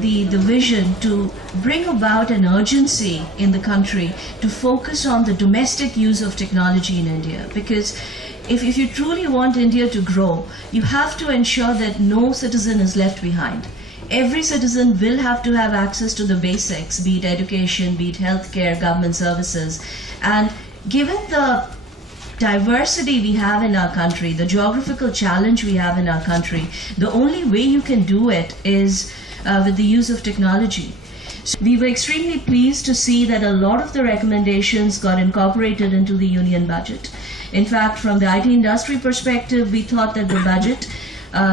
the vision to bring about an urgency in the country to focus on the domestic use of technology in India. Because if you truly want India to grow, you have to ensure that no citizen is left behind. Every citizen will have to have access to the basics, be it education, be it healthcare, government services. And given the diversity we have in our country, the geographical challenge we have in our country, the only way you can do it is with the use of technology. So we were extremely pleased to see that a lot of the recommendations got incorporated into the union budget. In fact, from the IT industry perspective, we thought that the budget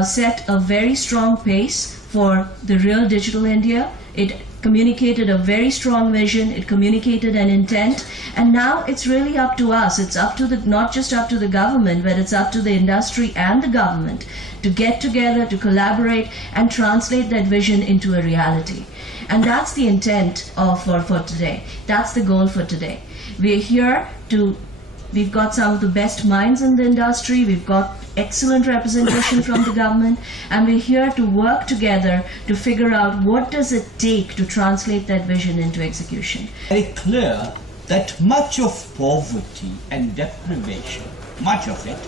set a very strong pace for the real digital India. It communicated a very strong vision, it communicated an intent, and now it's really up to us. It's up to not just up to the government, but it's up to the industry and the government to get together, to collaborate and translate that vision into a reality. And that's the intent for today. That's the goal for today. We're here we've got some of the best minds in the industry, we've got excellent representation from the government, and we're here to work together to figure out what does it take to translate that vision into execution. Very clear that much of poverty and deprivation, much of it,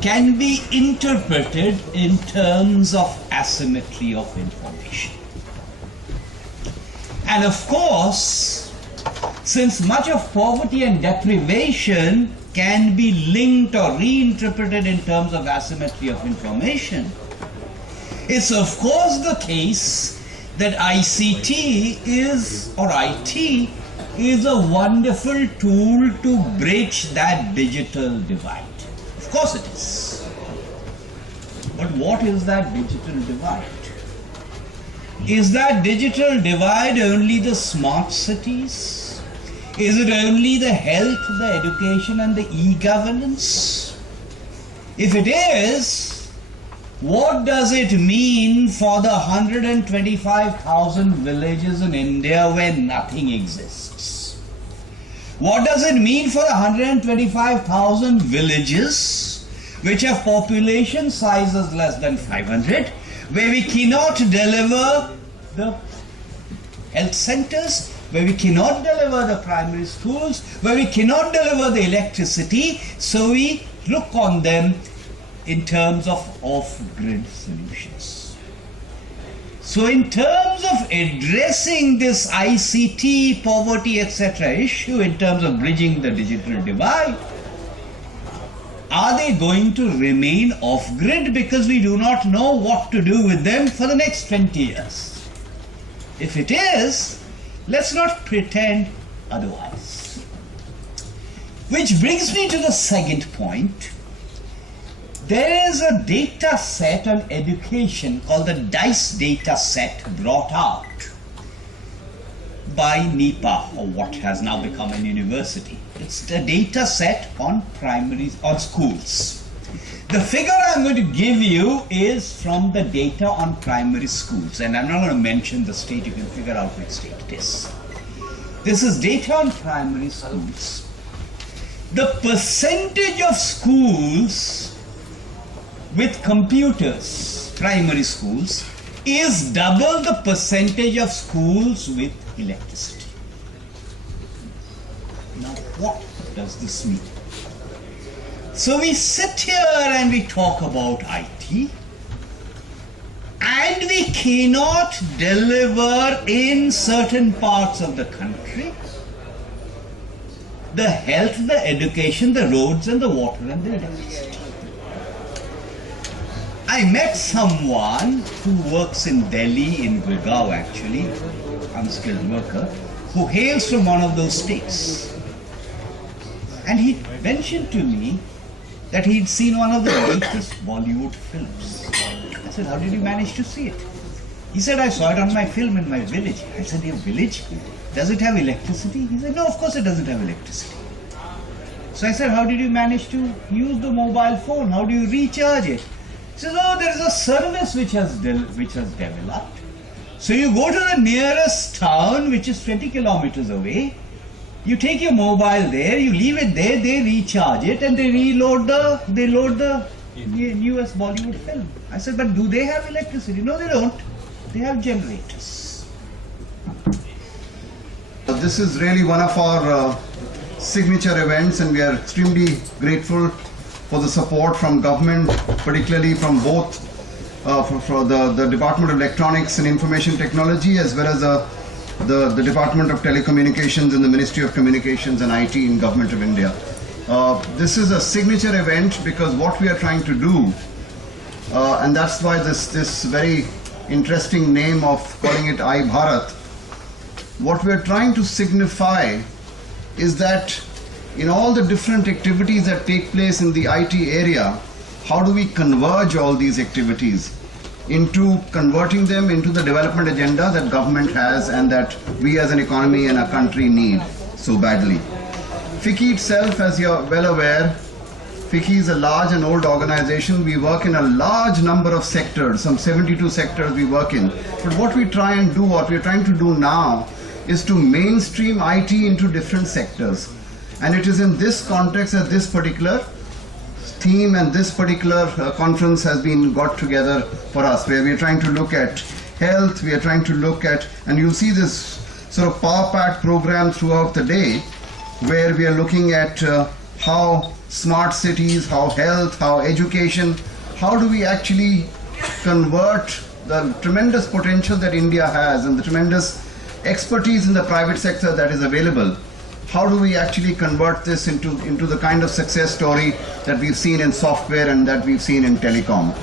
can be interpreted in terms of asymmetry of information. And of course, since much of poverty and deprivation can be linked or reinterpreted in terms of asymmetry of information, it's of course the case that ICT or IT is a wonderful tool to bridge that digital divide. Of course it is. But what is that digital divide? Is that digital divide only the smart cities? Is it only the health, the education and the e-governance? If it is, what does it mean for the 125,000 villages in India where nothing exists? What does it mean for the 125,000 villages which have population sizes less than 500, where we cannot deliver the health centers, where we cannot deliver the primary schools, where we cannot deliver the electricity, so we look on them in terms of off-grid solutions. So in terms of addressing this ICT, poverty, etc. issue, in terms of bridging the digital divide, are they going to remain off-grid because we do not know what to do with them for the next 20 years? If it is, let's not pretend otherwise. Which brings me to the second point. There is a data set on education called the DICE data set brought out by NIPA, or what has now become a university. It's the data set on schools. The figure I'm going to give you is from the data on primary schools, and I'm not going to mention the state, you can figure out which state it is. This is data on primary schools. The percentage of schools with computers, primary schools, is double the percentage of schools with electricity. Now what does this mean? So we sit here and we talk about IT, and we cannot deliver in certain parts of the country the health, the education, the roads and the water and the electricity. I met someone who works in Delhi, in Gurgaon actually, unskilled worker, who hails from one of those states. And he mentioned to me that he'd seen one of the latest Bollywood films. I said, how did you manage to see it? He said, I saw it on my film in my village. I said, your village? Does it have electricity? He said, no, of course it doesn't have electricity. So I said, how did you manage to use the mobile phone? How do you recharge it? He says, oh, there is a service which has developed. So you go to the nearest town, which is 20 kilometers away. You take your mobile there, you leave it there, they recharge it, and they load the newest Bollywood film. I said, but do they have electricity? No, they don't. They have generators. This is really one of our signature events, and we are extremely grateful for the support from government, particularly from both for the Department of Electronics and Information Technology, as well as the Department of Telecommunications and the Ministry of Communications and IT in Government of India. This is a signature event because what we are trying to do, and that's why this very interesting name of calling it i-Bharat, what we are trying to signify is that in all the different activities that take place in the IT area, how do we converge all these activities into converting them into the development agenda that government has and that we as an economy and a country need so badly. FICCI itself, as you're well aware, FICCI is a large and old organization. We work in a large number of sectors, some 72 sectors we work in. But what we try and do, what we're trying to do now, is to mainstream IT into different sectors. And it is in this context that this particular theme and this particular conference has been got together for us, where we are trying to look at health, we are trying to look at, and you'll see this sort of power-packed program throughout the day, where we are looking at how smart cities, how health, how education, how do we actually convert the tremendous potential that India has and the tremendous expertise in the private sector that is available. How do we actually convert this into the kind of success story that we've seen in software and that we've seen in telecom?